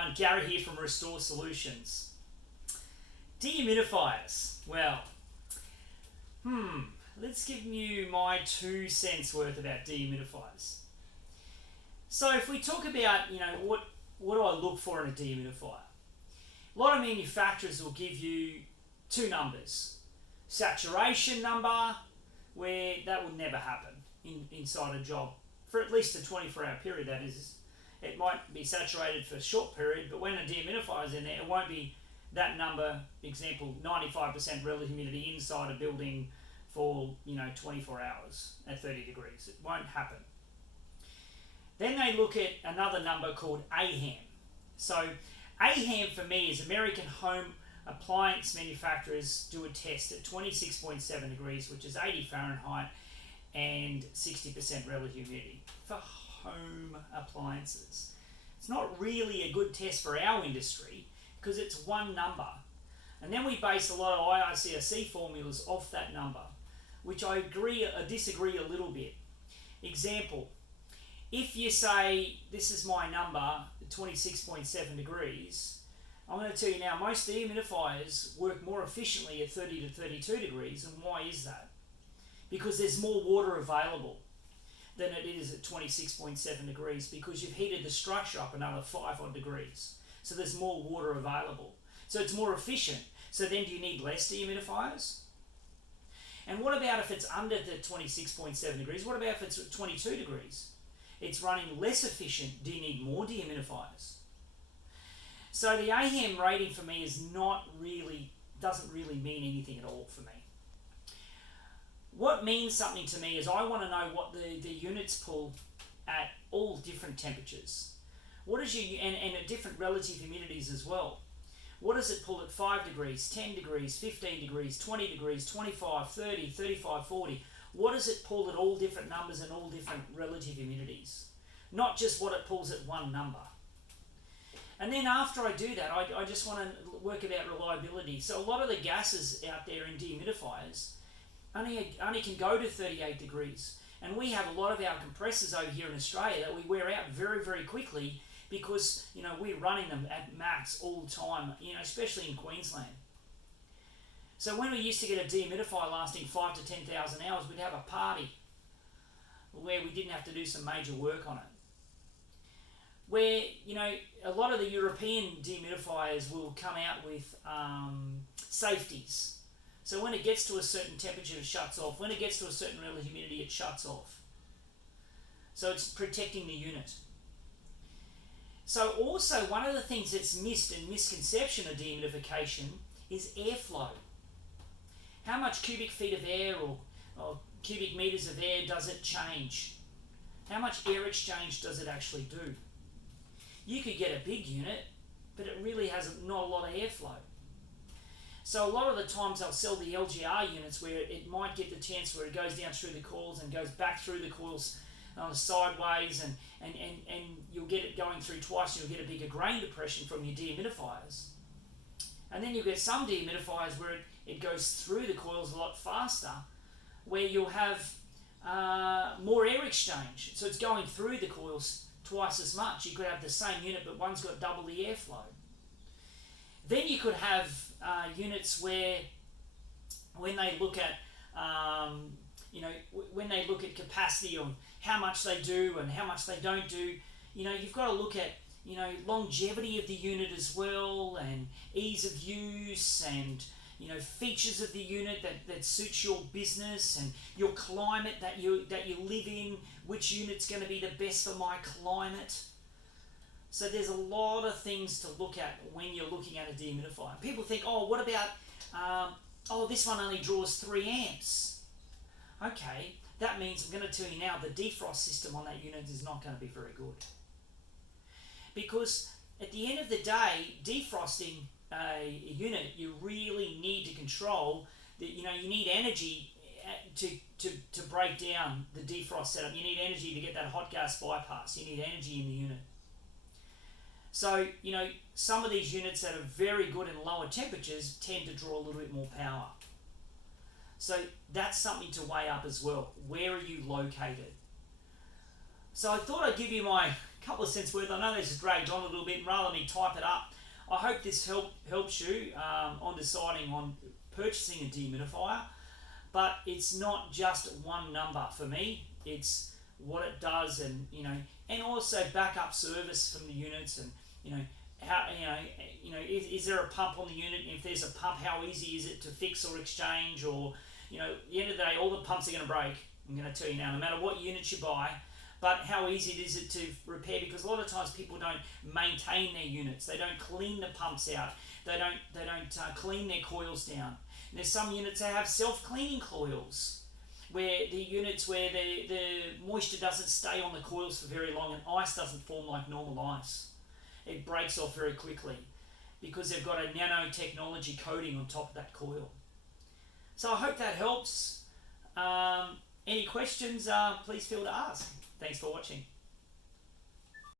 everyone, Gary here from Restore Solutions. Dehumidifiers. Well, let's give you my 2 cents worth about dehumidifiers. So if we talk about, what do I look for in a dehumidifier? A lot of manufacturers will give you two numbers. Saturation number, where that will never happen inside a job for at least a 24-hour period, that is. It might be saturated for a short period, but when a dehumidifier is in there, it won't be that number. Example, 95% relative humidity inside a building for 24 hours at 30 degrees. It won't happen. Then they look at another number called AHAM. So AHAM for me is American Home Appliance Manufacturers do a test at 26.7 degrees, which is 80 Fahrenheit, and 60% relative humidity for home appliances. It's not really a good test for our industry because it's one number. And then we base a lot of IICRC formulas off that number, which I disagree a little bit. Example, if you say this is my number, 26.7 degrees, I'm going to tell you now, most dehumidifiers work more efficiently at 30 to 32 degrees. And why is that? Because there's more water available than it is at 26.7 degrees, because you've heated the structure up another 5 odd degrees. So there's more water available. So it's more efficient. So then do you need less dehumidifiers? And what about if it's under the 26.7 degrees? What about if it's 22 degrees? It's running less efficient. Do you need more dehumidifiers? So the AHAM rating for me doesn't really mean anything at all for me. What means something to me is I want to know what the units pull at all different temperatures. What is and at different relative humidities as well. What does it pull at 5 degrees, 10 degrees, 15 degrees, 20 degrees, 25, 30, 35, 40? What does it pull at all different numbers and all different relative humidities? Not just what it pulls at one number. And then after I do that, I just want to work about reliability. So a lot of the gases out there in dehumidifiers only can go to 38 degrees. And we have a lot of our compressors over here in Australia that we wear out very, very quickly because, we're running them at max all the time, especially in Queensland. So when we used to get a dehumidifier lasting 5 to 10,000 hours, we'd have a party where we didn't have to do some major work on it. Where, a lot of the European dehumidifiers will come out with safeties. So when it gets to a certain temperature, it shuts off. When it gets to a certain relative humidity, it shuts off. So it's protecting the unit. So also, one of the things that's missed in misconception of dehumidification is airflow. How much cubic feet of air or cubic meters of air does it change? How much air exchange does it actually do? You could get a big unit, but it really has not a lot of airflow. So a lot of the times they'll sell the LGR units where it might get the chance where it goes down through the coils and goes back through the coils sideways, and you'll get it going through twice, and you'll get a bigger grain depression from your dehumidifiers. And then you'll get some dehumidifiers where it goes through the coils a lot faster, where you'll have more air exchange. So it's going through the coils twice as much. You could have the same unit, but one's got double the airflow. Then you could have units where, when they look at, when they look at capacity on how much they do and how much they don't do, you've got to look at, longevity of the unit as well, and ease of use, and features of the unit that suits your business and your climate that you live in. Which unit's going to be the best for my climate? So there's a lot of things to look at when you're looking at a dehumidifier. People think, what about, this one only draws 3 amps. Okay, that means I'm going to tell you now the defrost system on that unit is not going to be very good. Because at the end of the day, defrosting a unit, you really need to control you need energy to break down the defrost setup. You need energy to get that hot gas bypass. You need energy in the unit. So, some of these units that are very good in lower temperatures tend to draw a little bit more power. So that's something to weigh up as well. Where are you located? So I thought I'd give you my couple of cents worth. I know this has dragged on a little bit, and rather than me type it up, I hope this helps you on deciding on purchasing a dehumidifier. But it's not just one number for me. It's what it does, and and also backup service from the units, and how is there a pump on the unit? If there's a pump, how easy is it to fix or exchange? Or at the end of the day, all the pumps are going to break. I'm going to tell you now, no matter what units you buy. But how easy is it to repair? Because a lot of times people don't maintain their units. They don't clean the pumps out. They don't clean their coils down. And there's some units that have self-cleaning coils, where the moisture doesn't stay on the coils for very long, and ice doesn't form like normal ice. It breaks off very quickly because they've got a nanotechnology coating on top of that coil. So I hope that helps. Any questions, please feel to ask. Thanks for watching.